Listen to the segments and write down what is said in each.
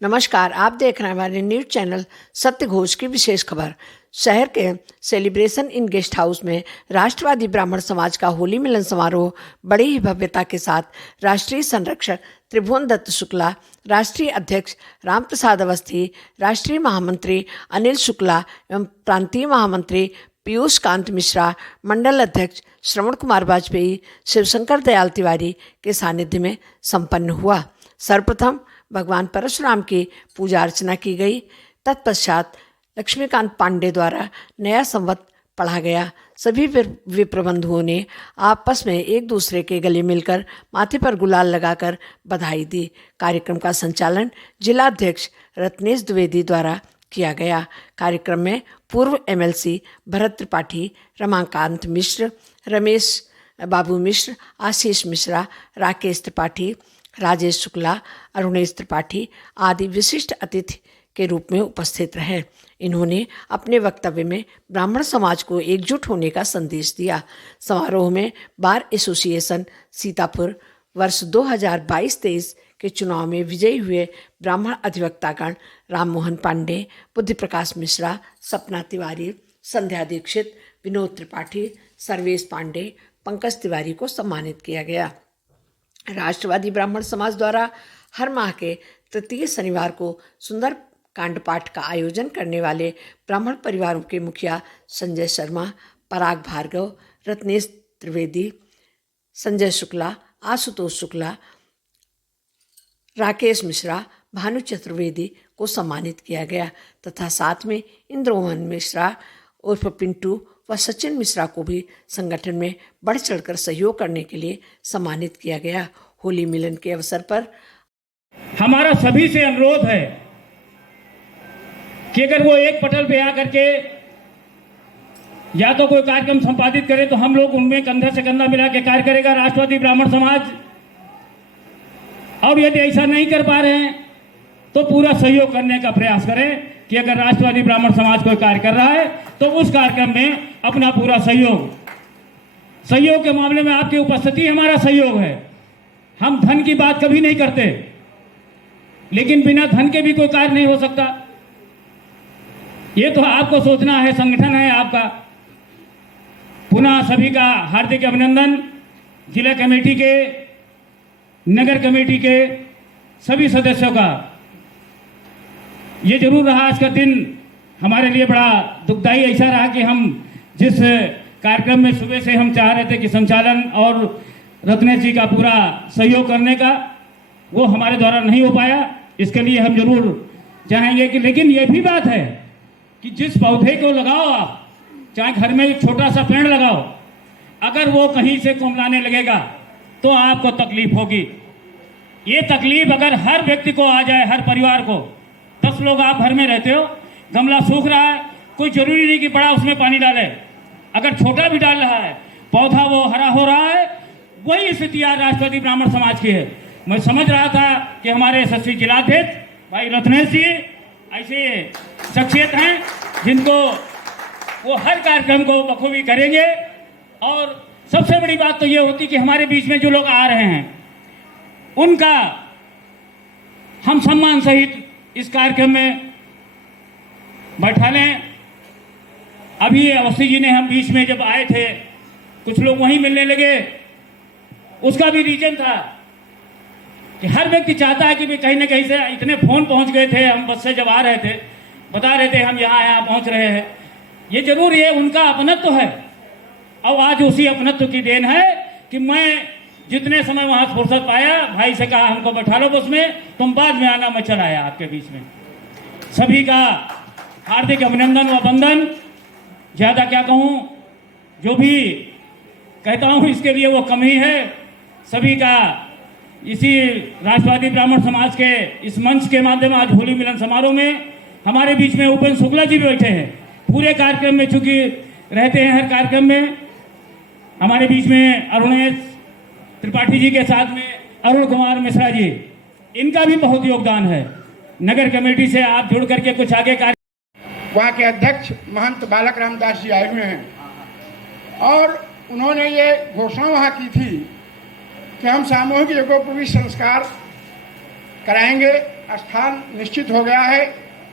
नमस्कार, आप देख रहे हैं हमारे न्यूज चैनल सत्य घोष की विशेष खबर। शहर के सेलिब्रेशन इन गेस्ट हाउस में राष्ट्रवादी ब्राह्मण समाज का होली मिलन समारोह बड़ी ही भव्यता के साथ राष्ट्रीय संरक्षक त्रिभुवन दत्त शुक्ला, राष्ट्रीय अध्यक्ष रामप्रसाद अवस्थी, राष्ट्रीय महामंत्री अनिल शुक्ला एवं प्रांतीय महामंत्री पीयूष कांत मिश्रा, मंडल अध्यक्ष श्रवण कुमार वाजपेयी, शिवशंकर दयाल तिवारी के सानिध्य में संपन्न हुआ। सर्वप्रथम भगवान परशुराम की पूजा अर्चना की गई। तत्पश्चात लक्ष्मीकांत पांडे द्वारा नया संवत पढ़ा गया। सभी विप्र बंधुओं ने आपस में एक दूसरे के गले मिलकर माथे पर गुलाल लगाकर बधाई दी। कार्यक्रम का संचालन जिलाध्यक्ष रत्नेश द्विवेदी द्वारा किया गया। कार्यक्रम में पूर्व एमएलसी भरत त्रिपाठी, रमाकांत मिश्र, रमेश बाबू मिश्र, आशीष मिश्रा, राकेश त्रिपाठी, राजेश शुक्ला, अरुणेश त्रिपाठी आदि विशिष्ट अतिथि के रूप में उपस्थित रहे। इन्होंने अपने वक्तव्य में ब्राह्मण समाज को एकजुट होने का संदेश दिया। समारोह में बार एसोसिएशन सीतापुर वर्ष 2022-23 के चुनाव में विजयी हुए ब्राह्मण अधिवक्तागण राम मोहन पांडे, बुद्धि प्रकाश मिश्रा, सपना तिवारी, संध्या दीक्षित, विनोद त्रिपाठी, सर्वेश पांडे, पंकज तिवारी को सम्मानित किया गया। राष्ट्रवादी ब्राह्मण समाज द्वारा हर माह के तृतीय शनिवार को सुंदर कांड पाठ का आयोजन करने वाले ब्राह्मण परिवारों के मुखिया संजय शर्मा, पराग भार्गव, रत्नेश त्रिवेदी, संजय शुक्ला, आशुतोष शुक्ला, राकेश मिश्रा, भानु चतुर्वेदी को सम्मानित किया गया तथा साथ में इंद्रोमन मिश्रा उर्फ पिंटू व सचिन मिश्रा को भी संगठन में बढ़ चढ़कर सहयोग करने के लिए सम्मानित किया गया। होली मिलन के अवसर पर हमारा सभी से अनुरोध है कि अगर वो एक पटल पे आकर के या तो कोई कार्यक्रम संपादित करे तो हम लोग उनमें कंधा से कंधा मिला के कार्य करेगा राष्ट्रवादी ब्राह्मण समाज। अब यदि ऐसा नहीं कर पा रहे हैं तो पूरा सहयोग करने का प्रयास करें कि अगर राष्ट्रवादी ब्राह्मण समाज कोई कार्य कर रहा है तो उस कार्यक्रम में अपना पूरा सहयोग के मामले में आपकी उपस्थिति हमारा सहयोग है। हम धन की बात कभी नहीं करते, लेकिन बिना धन के भी कोई कार्य नहीं हो सकता। ये तो आपको सोचना है, संगठन है आपका। पुनः सभी का हार्दिक अभिनंदन। जिला कमेटी के, नगर कमेटी के सभी सदस्यों का। ये जरूर रहा आज का दिन हमारे लिए बड़ा दुखदाई ऐसा रहा कि हम जिस कार्यक्रम में सुबह से हम चाह रहे थे कि संचालन और रत्नेश जी का पूरा सहयोग करने का, वो हमारे द्वारा नहीं हो पाया। इसके लिए हम जरूर चाहेंगे कि, लेकिन ये भी बात है कि जिस पौधे को लगाओ आप, चाहे घर में एक छोटा सा पेड़ लगाओ, अगर वो कहीं से कुम्हलाने लगेगा तो आपको तकलीफ होगी। ये तकलीफ अगर हर व्यक्ति को आ जाए, हर परिवार को, 10 लोग आप घर में रहते हो, गमला सूख रहा है, कोई जरूरी नहीं कि बड़ा उसमें पानी डाले, अगर छोटा भी डाल रहा है, पौधा वो हरा हो रहा है। वही स्थिति आज राष्ट्रवादी ब्राह्मण समाज की है। मैं समझ रहा था कि हमारे यशस्वी जिलाध्यक्ष भाई रत्नेश जी ऐसे शख्सियत हैं जिनको वो हर कार्यक्रम को बखूबी करेंगे। और सबसे बड़ी बात तो ये होती कि हमारे बीच में जो लोग आ रहे हैं उनका हम सम्मान सहित इस कार्यक्रम में बैठा लें। अभी अवस्थी जी ने, हम बीच में जब आए थे कुछ लोग वहीं मिलने लगे, उसका भी रीजन था कि हर व्यक्ति चाहता है कि भी कहीं ना कहीं से इतने फोन पहुंच गए थे। हम बस से जब आ रहे थे बता रहे थे हम यहाँ पहुंच रहे हैं। ये जरूर ये उनका अपनत्व है और आज उसी अपनत्व की देन है कि मैं जितने समय वहां फुर्सत पाया भाई से कहा हमको बैठा लो बस में, तुम बाद में आना, मैं चला आया आपके बीच में। सभी का हार्दिक अभिनंदन व वंदन। ज्यादा क्या कहूं, जो भी कहता हूं इसके लिए वो कम ही है। सभी का इसी राष्ट्रवादी ब्राह्मण समाज के इस मंच के माध्यम आज होली मिलन समारोह में हमारे बीच में उपेंद्र शुक्ला जी भी बैठे हैं। पूरे कार्यक्रम में चूंकि रहते हैं, हर कार्यक्रम में हमारे बीच में अरुणेश त्रिपाठी जी के साथ में अरुण कुमार मिश्रा जी, इनका भी बहुत योगदान है। नगर कमेटी से आप जुड़ करके कुछ आगे कार्य, वहाँ के अध्यक्ष महंत बालक रामदास जी आए हुए हैं और उन्होंने ये घोषणा वहाँ की थी कि हम सामूहिक यज्ञोपवीत संस्कार कराएंगे। स्थान निश्चित हो गया है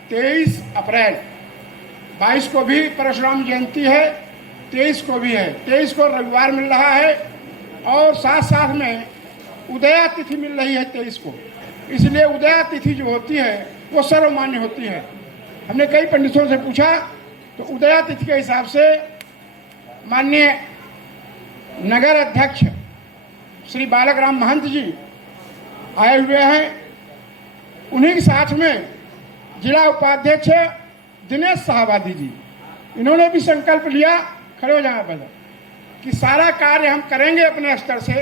23 अप्रैल। 22 को भी परशुराम जयंती है, 23 को भी है। 23 को रविवार मिल रहा है और साथ साथ में उदया तिथि मिल रही है 23 को। इसलिए उदया तिथि जो होती है वो सर्वमान्य होती है। हमने कई पंडितों से पूछा तो उदया तिथि के हिसाब से माननीय नगर अध्यक्ष श्री बालक राम महंत जी आए हुए हैं। उन्हीं के साथ में जिला उपाध्यक्ष दिनेश साहबादी जी, इन्होंने भी संकल्प लिया, खड़े हो जाना पहले, कि सारा कार्य हम करेंगे अपने स्तर से।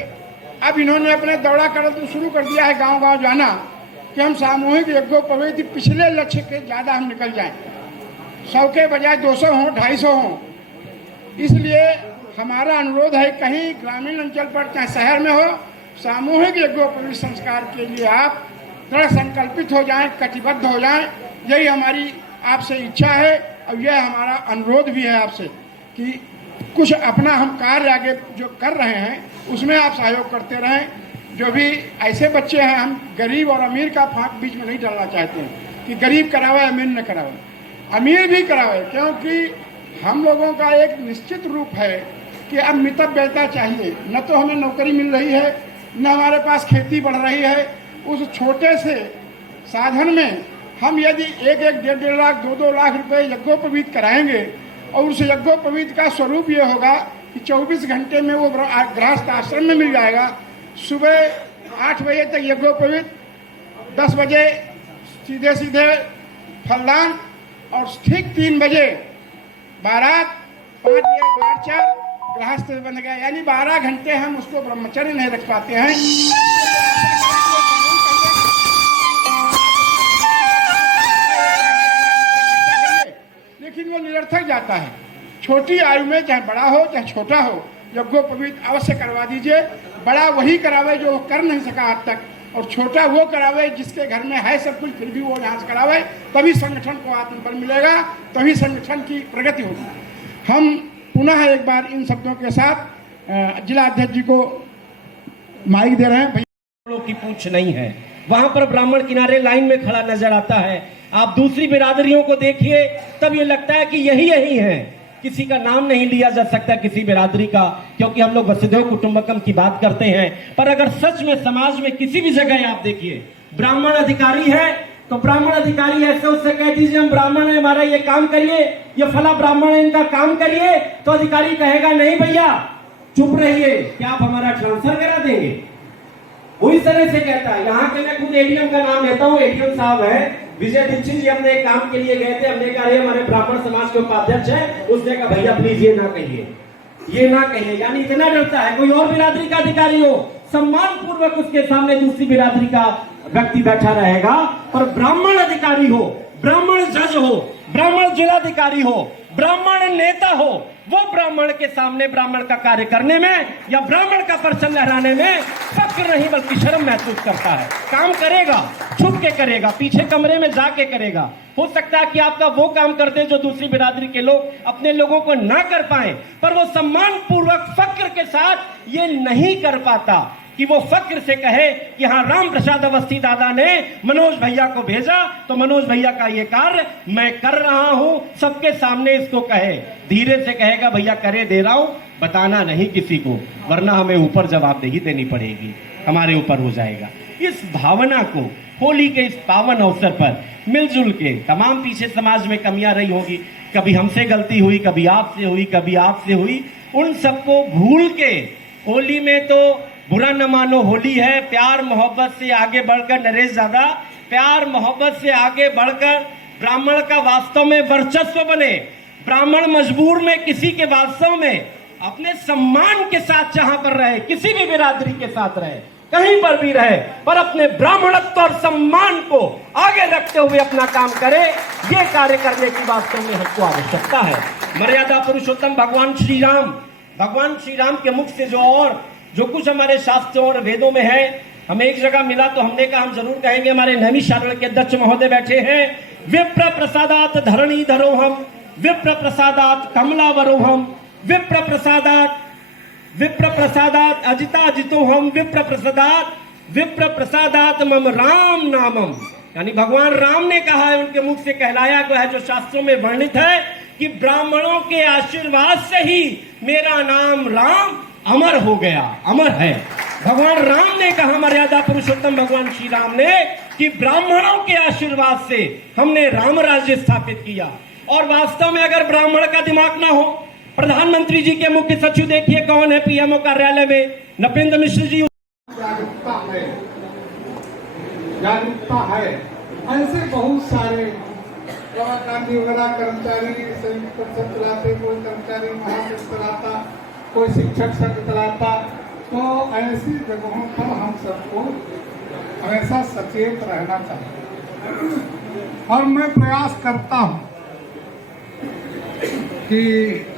अब इन्होंने अपने दौड़ा कर शुरू कर दिया है गांव गांव जाना कि हम सामूहिक यज्ञोपवीत पिछले लक्ष्य के ज़्यादा हम निकल जाएं, 100 के बजाय 200 हो, 250 हो। इसलिए हमारा अनुरोध है कहीं ग्रामीण अंचल पर चाहे शहर में हो, सामूहिक यज्ञोपवीत संस्कार के लिए आप दृढ़ संकल्पित हो जाएं, कटिबद्ध हो जाएं। यही हमारी आपसे इच्छा है और यह हमारा अनुरोध भी है आपसे कि कुछ अपना हम कार्य आगे जो कर रहे हैं उसमें आप सहयोग करते रहें। जो भी ऐसे बच्चे हैं, हम गरीब और अमीर का फांक बीच में नहीं डालना चाहते हैं कि गरीब करावे अमीर न करावे, अमीर भी करावे, क्योंकि हम लोगों का एक निश्चित रूप है कि अब मितव्ययता चाहिए। न तो हमें नौकरी मिल रही है, न हमारे पास खेती बढ़ रही है। उस छोटे से साधन में हम यदि 1-1, 1.5 लाख, 2-2 लाख रुपए यज्ञोपवीत कराएंगे और उस यज्ञोपवीत का स्वरूप ये होगा कि 24 घंटे में वो गृहस्थ आश्रम में मिल जाएगा। सुबह 8 बजे तक यज्ञोपवीत, 10 बजे सीधे सीधे फलदान और ठीक 3 बजे बारात, 5 बजे बारचार, गृहस्थ बन गया। यानी 12 घंटे हम उसको ब्रह्मचर्य नहीं रख पाते हैं। लेकिन वो निरर्थक जाता है। छोटी आयु में चाहे बड़ा हो चाहे छोटा हो, यज्ञोपवीत अवश्य करवा दीजिए। बड़ा वही करावे जो कर नहीं सका आज तक, और छोटा वो करावे जिसके घर में है सब कुछ, फिर भी वो यहाँ से करावे। तभी संगठन को आत्मबल मिलेगा, तभी संगठन की प्रगति होगी। हम पुनः एक बार इन शब्दों के साथ जिला अध्यक्ष जी को माइक दे रहे हैं। ब्राह्मणों की पूछ नहीं है, वहां पर ब्राह्मण किनारे लाइन में खड़ा नजर आता है। आप दूसरी बिरादरियों को देखिए, तब ये लगता है कि यही है। किसी का नाम नहीं लिया जा सकता किसी बिरादरी का, क्योंकि हम लोग वसुधैव कुटुंबकम की बात करते हैं। पर अगर सच में समाज में किसी भी जगह आप देखिए ब्राह्मण अधिकारी है, तो ब्राह्मण अधिकारी ऐसे उससे कह दीजिए हम ब्राह्मण है, हमारा ये काम करिए, ये फला ब्राह्मण है, इनका काम करिए, तो अधिकारी कहेगा नहीं भैया चुप रहिए, क्या आप हमारा ट्रांसफर करा देंगे? वो इस तरह से कहता है। यहाँ के मैं खुद एडीएम का नाम लेता हूँ, एडीएम साहब है विजय दीक्षित जी, अपने एक काम के लिए गए थे। हमने कहा हमारे ब्राह्मण समाज के उपाध्यक्ष है, उसने कहा भैया प्लीज ये ना कहिए, ये ना कहिए। यानी इतना डरता है। कोई और बिरादरी का अधिकारी हो, सम्मान पूर्वक उसके सामने दूसरी बिरादरी का व्यक्ति बैठा रहेगा। पर ब्राह्मण अधिकारी हो, ब्राह्मण जज हो, ब्राह्मण जिलाधिकारी हो, ब्राह्मण नेता हो, वो ब्राह्मण के सामने ब्राह्मण का कार्य करने में या ब्राह्मण का परचम लहराने में फक्र नहीं बल्कि शर्म महसूस करता है। काम करेगा, छुप के करेगा, पीछे कमरे में जाके करेगा। हो सकता है कि आपका वो काम करते जो दूसरी बिरादरी के लोग अपने लोगों को ना कर पाए, पर वो सम्मान पूर्वक फक्र के साथ ये नहीं कर पाता कि वो फक्र से कहे कि हाँ राम प्रसाद अवस्थी दादा ने मनोज भैया को भेजा, तो मनोज भैया का ये कार्य मैं कर रहा हूं, सबके सामने इसको कहे। धीरे से कहेगा भैया करे दे रहा हूं, बताना नहीं किसी को, वरना हमें ऊपर जवाबदेही देनी पड़ेगी, हमारे ऊपर हो जाएगा। इस भावना को होली के इस पावन अवसर पर मिलजुल के, तमाम पीछे समाज में कमियां रही होगी, कभी हमसे गलती हुई, कभी आपसे हुई, कभी आपसे हुई, उन सबको भूल के होली में तो बुरा न मानो होली है, प्यार मोहब्बत से आगे बढ़कर नरेश ज्यादा प्यार मोहब्बत से आगे बढ़कर ब्राह्मण का वास्तव में वर्चस्व बने। ब्राह्मण मजबूर में किसी के वास्तव में अपने सम्मान के साथ जहां पर रहे, किसी भी बिरादरी के साथ रहे, कहीं पर भी रहे, पर अपने ब्राह्मणत्व और सम्मान को आगे रखते हुए अपना काम करे, ये कार्य करने की वास्तव में हमको आवश्यकता है। मर्यादा पुरुषोत्तम भगवान श्री राम के मुख से जो कुछ हमारे शास्त्रों और वेदों में है, हमें एक जगह मिला तो हमने कहा हम जरूर कहेंगे। हमारे नैमिषारण्य के अध्यक्ष महोदय बैठे हैं। विप्र प्रसादात धरणी धरोहम, विप्र प्रसादात कमलावरोहम, विप्र प्रसादात अजिता अजितोहम, विप्र प्रसादात विप्र प्रसादात मम राम नामम, यानी भगवान राम ने कहा है, उनके मुख से कहलाया गया है, जो शास्त्रों में वर्णित है कि ब्राह्मणों के आशीर्वाद से ही मेरा नाम राम अमर हो गया, अमर है। भगवान राम ने कहा, मर्यादा पुरुषोत्तम भगवान श्री राम ने, कि ब्राह्मणों के आशीर्वाद से हमने राम राज्य स्थापित किया। और वास्तव में अगर ब्राह्मण का दिमाग ना हो, प्रधानमंत्री जी के मुख्य सचिव देखिए कौन है पीएमओ कार्यालय में, नपेंद्र मिश्र जी। जागरूकता है, ऐसे बहुत सारे गांधी वगैरह कर्मचारी संयुक्त परिषद चलाते, कोई कर्मचारी महासंघ चलाता, कोई शिक्षक संघ चलाता। तो ऐसी जगहों पर हम सबको हमेशा सचेत रहना चाहिए। और मैं प्रयास करता हूँ कि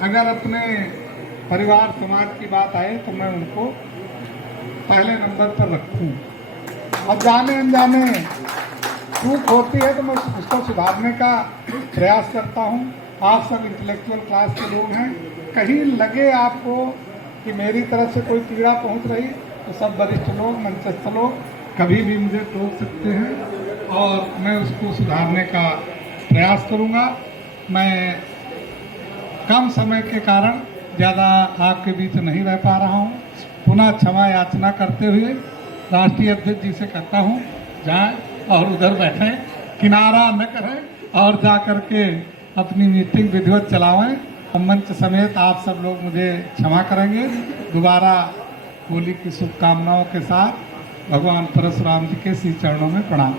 अगर अपने परिवार समाज की बात आए तो मैं उनको पहले नंबर पर रखूँ। अब जाने अनजाने चूक होती है तो मैं उसको सुधारने का प्रयास करता हूँ। आप सब इंटेलेक्चुअल क्लास के लोग हैं, कहीं लगे आपको कि मेरी तरफ से कोई पीड़ा पहुँच रही तो सब वरिष्ठ लोग, मंचस्थ लोग कभी भी मुझे टोक सकते हैं और मैं उसको सुधारने का प्रयास करूँगा। मैं कम समय के कारण ज़्यादा आपके बीच नहीं रह पा रहा हूँ। पुनः क्षमा याचना करते हुए राष्ट्रीय अध्यक्ष जी से कहता हूँ, जाएं और उधर बैठें, किनारा न करें और जा कर के अपनी मीटिंग विधिवत चलावें। मंच समेत आप सब लोग मुझे क्षमा करेंगे। दोबारा होली की शुभकामनाओं के साथ भगवान परशुराम जी के श्री चरणों में प्रणाम।